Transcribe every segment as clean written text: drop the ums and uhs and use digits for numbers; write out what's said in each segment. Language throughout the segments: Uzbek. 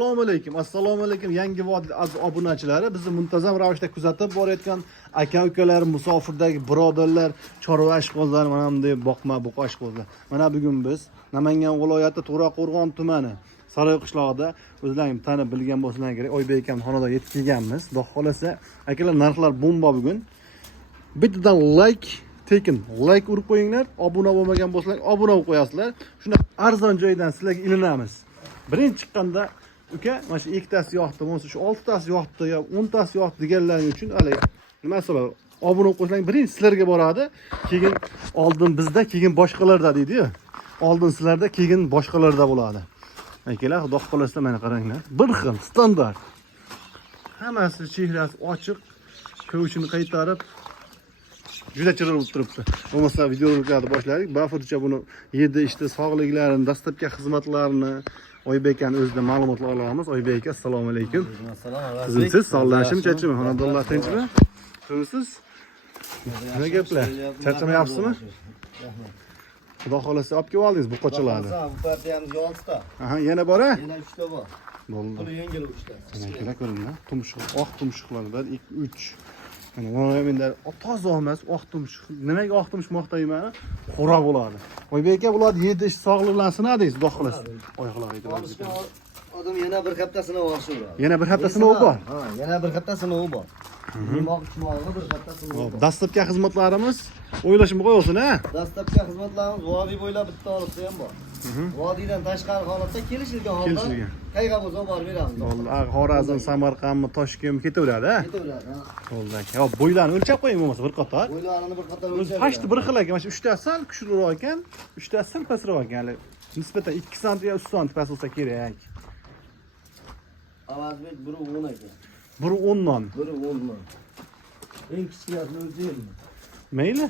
Assalomu alaykum yangi vodiy obunachilari. Bizni muntazam ravishda kuzatib borayotgan aka-ukalar, musofirdagi birodarlar, chorva ishqibozlar, mana bunday boqma buqa ishqibozlar. Mana bugun biz Namangan viloyati To'raqo'rg'on tumani Saroy qishlog'ida o'zlaringiz tanib bilgan bo'lsanglar kerak, Oybek akam xonada yetib kelganmiz. Xudo xolasa, akalar narxlar bomba bugun. Bittadan like urib qo'yinglar. Obuna bo'lmagan bo'lsanglar, obuna bo'lib qo'yasizlar. Shuna arzon joydan sizlarga ilinamiz. Birinchi chiqqanda uka, mana shu ikkitasi yoqdi, bo'lsa shu 6 tasi yoqdi yo 10 tasi yoqdi deganlaring uchun hali nima so'rab obuna bo'lib qo'ysang, birinchi sizlarga boradi, keyin oldin bizda, keyin boshqalarda deydi-ku. Oldin sizlarda, keyin boshqalarda bo'ladi. Akalar, xudo xolasa mana qaranglar. Bir xil standart. Hammasi chehrasi ochiq, ko'chini qaytarib juda chiroyli bo'lib turibdi. Bo'lmasa videolarni boshladik. Bafurcha buni yedi ishda sog'liklarini, dastlabki xizmatlarini Oybek akani o'zidan ma'lumotlar olamiz. Oybek aka, assalomu alaykum. Assalomu. Siz sog'lanishim chachimi? Xonadonlar tinchmi? Tinchsiz? Nima gaplar? Charchamayapsizmi? Xudo xolasa olib kelib oldingiz bu qochalarni. Bu partiyamiz 6 ta. Aha, yana bor-a? Yana 3 ta bor. Bo'ldi. Buni yengil 3 ta. Mana ko'ringlar, tumshuq, oq tumshuqlar 1, 2, 3. Mana menda toza emas, oq tumshuq. Nimaga oq tumshuq maqtayman? Qora bo'ladi. Oybek aka, bular 7 ish sog'liq bilan sinadingiz, xudo xolasa. Oyoqlar aytib. Odam yana bir hafta sinov olishi kerak. Yana bir hafta sinov bor. Ha, yana bir hafta sinov bor. Yemoq ichmog'iga bir hafta sinov bor. Dastlabki xizmatlarimiz o'ylashimga qo'yolsin, ha? Dastlabki xizmatlarimiz vodiy bo'ylab bitta olibsa ham bor. Vodiydan tashqari holatda kelishilgan holda qayerga bo'lsa borib beramiz. Vallahi Xorazm, Samarqandmi, Toshkentmi ketaveradi, ha? Ketaveradi, ha. Bo'ldi aka. Hop, bo'ylarni o'lchab qo'ying bo'lmasa bir qator. Bo'ylarini bir qator O'zi o'lchab. pashti bir xil ekan. Mana shu 3 ta sal kuchliroq ekan, 3 ta sal pastroq ekan. Hali nisbatan 2 sm yo 3 sm past bo'lsa kerak. Avazbek 1.10 ekan. 1.10 non. 1.10 non. Eng kichikasini o'lchaymi? Mayli.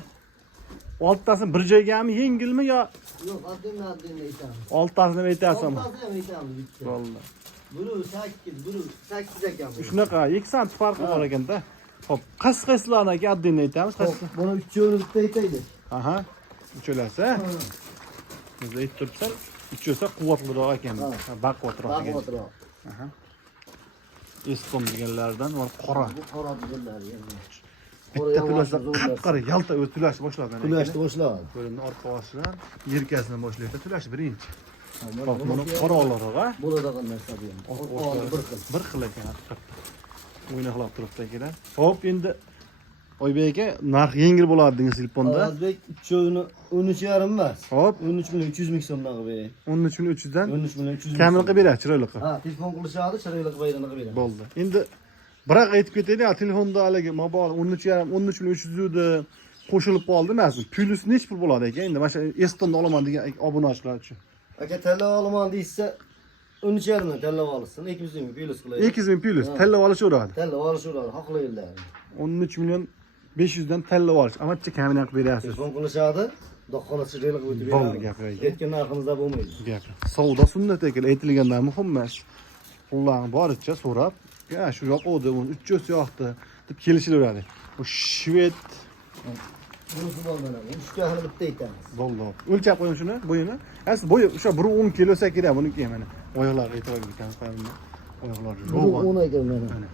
6 tasini bir joygami, yengilmi yo? Yo'q, addinni aytamiz. 6 tasini aytasanmi? 6 tasini ham aytamiz bitta. Vallahi. Biri 8, biri 8 ekan. Shunaqa 2 sm farqi bor ekanda. Hop, qaysilarni aka addinni aytamiz? Buni 3'uni bitta aytaylik. Aha. Uchalasi. Biz aytib turibsan, uchosa quvvatliroq ekan. Baquvvatroq ekan. Baquvvatroq. Aha. Eston deganlardan va qora. Bu qora deganlar endi. Bitta tulasa qap-qora yalta o'z tulashni boshladi. Tulashni boshladi. Qo'limni orqa oshidan yelkasidan boshlaydi, tulash birinchi. Hop, buni qoraqolroq, ha? Bo'ladigan narsa bu ham. Bir xil ekan haqiqatdan. O'ynaqlab turibdi akalar. Hop, endi Oybek aka, narx yengil bo'ladi degan telefonda. Azbek 3'uni 13,5 emas. Hop, 13.300 ming so'mdan qilib bering. 13.300 dan 13.300 kamini qilib beradi, chiroyli qilib. Ha, telefon qilishadi, chiroyli qilib beradi. Bo'ldi. Endi biroq aytib ketaylik, telefonda haligi mobile 13.300 da qo'shilib qoldi emasmi? Plyus nech pul bo'ladi ekan? Endi mana shu Estonda olaman degan obunachilar uchun. Aka tanlab olaman deysa 13,5 ming tanlab olsin, 200 ming plyus qilaylik. 200 ming plyus tanlab olishaveradi. Tanlab olishaveradi, xohlaydilar. 13 million 500 dan tanlab olish. Amatcha kamini qilib berasiz. Telefon qilishadi, do'qolasi chiroyli qilib beradi. Bo'ldi gap yo'q. Ketgan narximizda bo'lmaydi. Gap. Savdo sunnat ekan, aytilgandan muhim emas. Ularni boricha so'rab, "Ya, shu yoqdi, uni 300 yoqdi" deb kelishaveradi. Bu shved Bunisi bo'lmadi. 3 kahni bitta aytamiz. bo'ldi. O'lchab qo'ying shuni, bo'yini. Asli bo'yi o'sha 1.10 kilosa kerak buniki mana. Oyoqlar aytib ekan, qo'yimni. Oyoqlar yo'q. 10 ekan mana.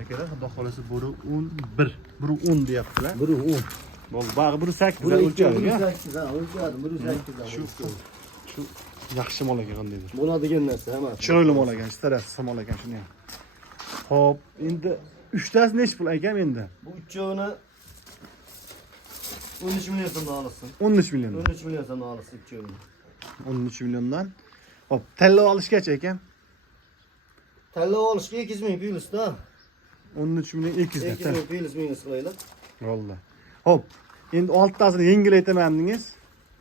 Akalar, xudo xolasa 1.11, 1.10 deyaptilar. 1.10. Bo'ldi, bag'i 1.8 dan o'lchadi, ha. 1.8 dan o'lchadi, 1.8 dan. Shu yaxshi mol ekan qandaydir. Bo'ladigan narsa emas. Chiroyli mol ekan, starasi mol ekan shuni ham. Xo'p, endi 3 tasi nech pul ekan endi? Bu 3'uni 13 million so'mdan olsin. 13 million. 13 million so'mdan olsin 3'uni. 13 milliondan. Xo'p, tanlab olishgacha ekan. Tanlab olishga 200 ming plyusda. 13 million 200 dan. 200 ming plyus minus qilaylik. Bo'ldi. Xo'p, endi 6 tasini yengil aytaman dedingiz.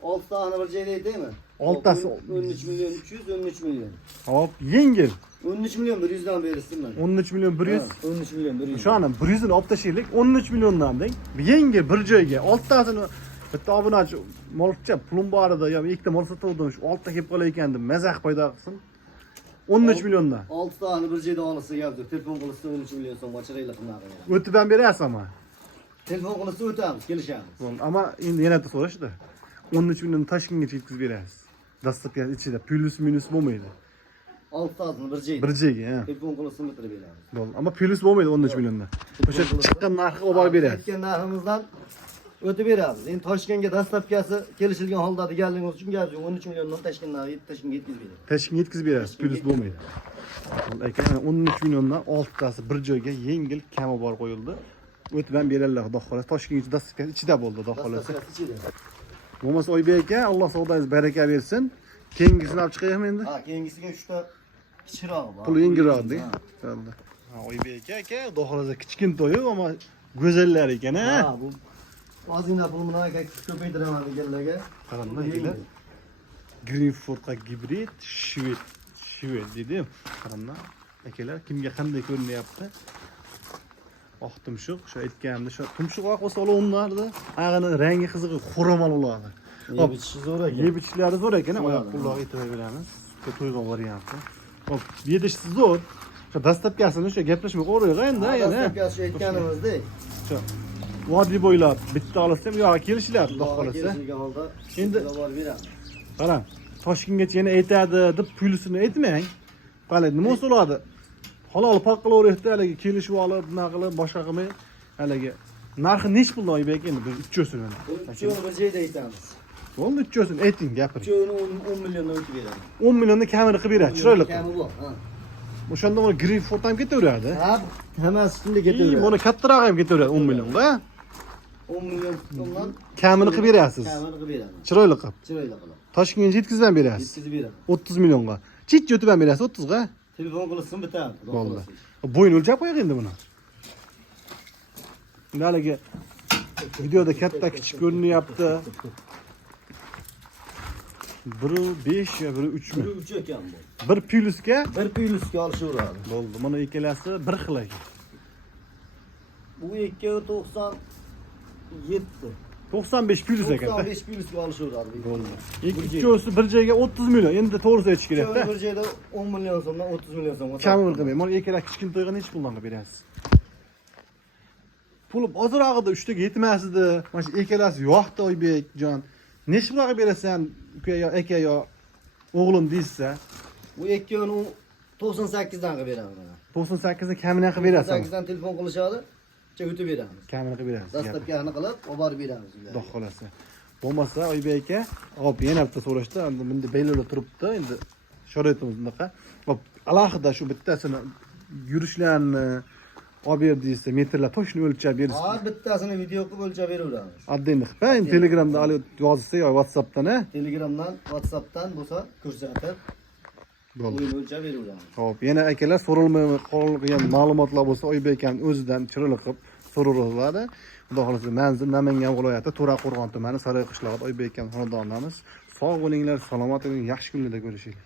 6 tani bir joyda aytaymi? 6 tasi 13 million 300, 13 million. Hop, yengil. 13 million 100 dan berishsin mana. 13 million 100. 13 million 100. Shuni 100 ni olib tashlaylik, 13 milliondan deng. Yengil bir joyga 6 tasini bitta obunachi molcha pulim borida yo ikkita mol sotuvdim, shu 6 ta kelib qolar ekan deb mazah paydo qilsin. 13 milliondan. 6 tani bir joyda olsa gapdir. Telefon qilsa 13 million so'm chiroyli qilmoq. O'tib ham berasizmi? Telefon qilsa o'tamiz, kelishamiz. Ammo endi yana da so'rashdi. 13 million Toshkentga yetkazib berasiz. Dastlabki ichida plyus minus bo'lmaydi. 6tasini bir joyda. Bir joyga, ha. Telefon qilib bitirib beramiz. Bo'ldi. Ammo plus bo'lmaydi 13 milliondan. O'sha chiqqan narxi olib borib berasiz. Aytgan narximizdan o'tib beramiz. Endi Toshkentga dastlabkasi kelishilgan holda deganligingiz uchun gap yo'q. 13 milliondan Toshkentga yetkazib beramiz. Tashkent yetkazib berasiz, plus bo'lmaydi. Aka 13 milliondan 6tasi bir joyga yengil kami bor qo'yildi. O'tib ham beradilar, xudo xohlasa. Toshkent dastlabkasi ichida bo'ldi, xudo xohlasa. Dastlabkasi ichida. Bo'lmasa Oybek aka, Alloh sog'lig'ingiz baraka bersin. Keyingisini olib chiqaymi endi? Ha, keyingisiga 3 ta kichikroq bor. Pul yengilroqdi. Bo'ldi. Ha, Oybek aka, xudo xohlasa kichkinto'yu, ammo go'zallar ekan, ha. Ha, bu ozgina pul bilan aka ko'paytiraman deganlarga. Qaranglar akalar. Greenfordga gibrid shved dedim. Qaranglar akalar, kimga qanday ko'rinyapti? Oq tumshuq, shu aytganimda shu tumshuq oq bo'lsa olovlardi. Ag'ini rangi qizig'i xo'ramal bo'ladi. Yeb ichishi zo'r ekan. Yeb ichishlari zo'r ekan, oyoq qo'lloq aytib beramiz. Shu to'yga boryapti. Hop, yedishi zo'r. Shu dastlabkasini o'sha gaplashmay qo'yaylik endi, yana. Dastlabkasi shu aytganimizdek. Shu vodiy bo'ylab bitta olasam, yo kelishlar, xudo xohlasa. Kelishilgan holda Endi borib beramiz. qarang, Toshkentgacha yana aytadi deb pulsini aytmang. Qani nima bo'ladi? Halol paq qilaveradi, haligi kelishib olib, nima qilib, boshqa qilmay, haligi narxi nech puldan Oybek endi biz 3 so'm. Uchovini bir joyda aytamiz. Bo'ldi 3 so'm, ayting, gapiring. Uchovini 10 milliondan o'tib beramiz. 10 millionni kamini qilib beradi, chiroyli. Kami bor, ha. O'shanda mana Greenford ham ketaveradi. Ha, hammasi shunday Ey, ketaveradi. buni kattaroq ham ketaveradi 10 millionga. 10 million so'mdan Kamini qilib berasiz. kamini qilib beramiz. Chiroyli qilib. Chiroyli qilib. Toshkentga yetkazib berasiz. Yetkazib beramiz. 30 millionga. Chit o'tib ham berasiz 30 ga. Telefon qilsin bitadi. Bo'ldi. Bo'yni o'lchab qo'ying endi buni. Haligi videoda katta kichik ko'rinyapti. 1.5 yo 1.3 mi? 3 ekan bu. Bir plyusga Bir plyusga olishaveradi. bo'ldi. Mana ikkalasi bir xil ekan. Bu 297. 95 plyus ekan. 95 plyusga olishaveradi. Bo'ldi. Ikkosi bir joyga 30 million. Endi to'g'risi aytish kerak-da. Bir joyda 10 million so'mdan 30 million so'mga. Kamini qilmay. Mana ikkalasi kichkina to'yga necha puldan qilib berasiz? Pul ozrog'ida 3 taga yetmas edi. Mana shu ikkalasi yo'qda Oybekjon. Necha pulga qilib berasan? Uka yo aka yo o'g'lim deysa, Bu 298 dan qilib beramiz mana. 98 ni kamini qilib berasiz. 98 dan telefon qilishadi. O'tib beramiz. Kamini qilib berasiz. Dastlabkini qilib, olib borib beramiz. Xudo xolasa. Bo'lmasa Oybek aka, hop yana bitta so'rashdi. Endi bunda beylarlar turibdi. Endi sharoitimiz bunaqa. Hop, alohida shu bittasini yurishlarini olib ber deysa, metrlar toshni o'lchab berasiz. Har bittasini video qilib o'lchab beraveramiz. Adden qilib, Telegramda olib yozsa yo WhatsAppdan, Telegramdan, WhatsAppdan bo'lsa ko'rsatib, bo'ldi. o'lchab beraveramiz. Hop, yana akalar so'ralmagan ma'lumotlar bo'lsa, Oybek akaning o'zidan chiroyli qilib so'raveradi. Xudo xolasa, manzil Namangan viloyati To'raqo'rg'on tumani Saroy qishlog'ida Oybek akaning xonadonimiz. Sog' bo'linglar, salomat bo'ling, yaxshi kunlarda ko'rishaylik.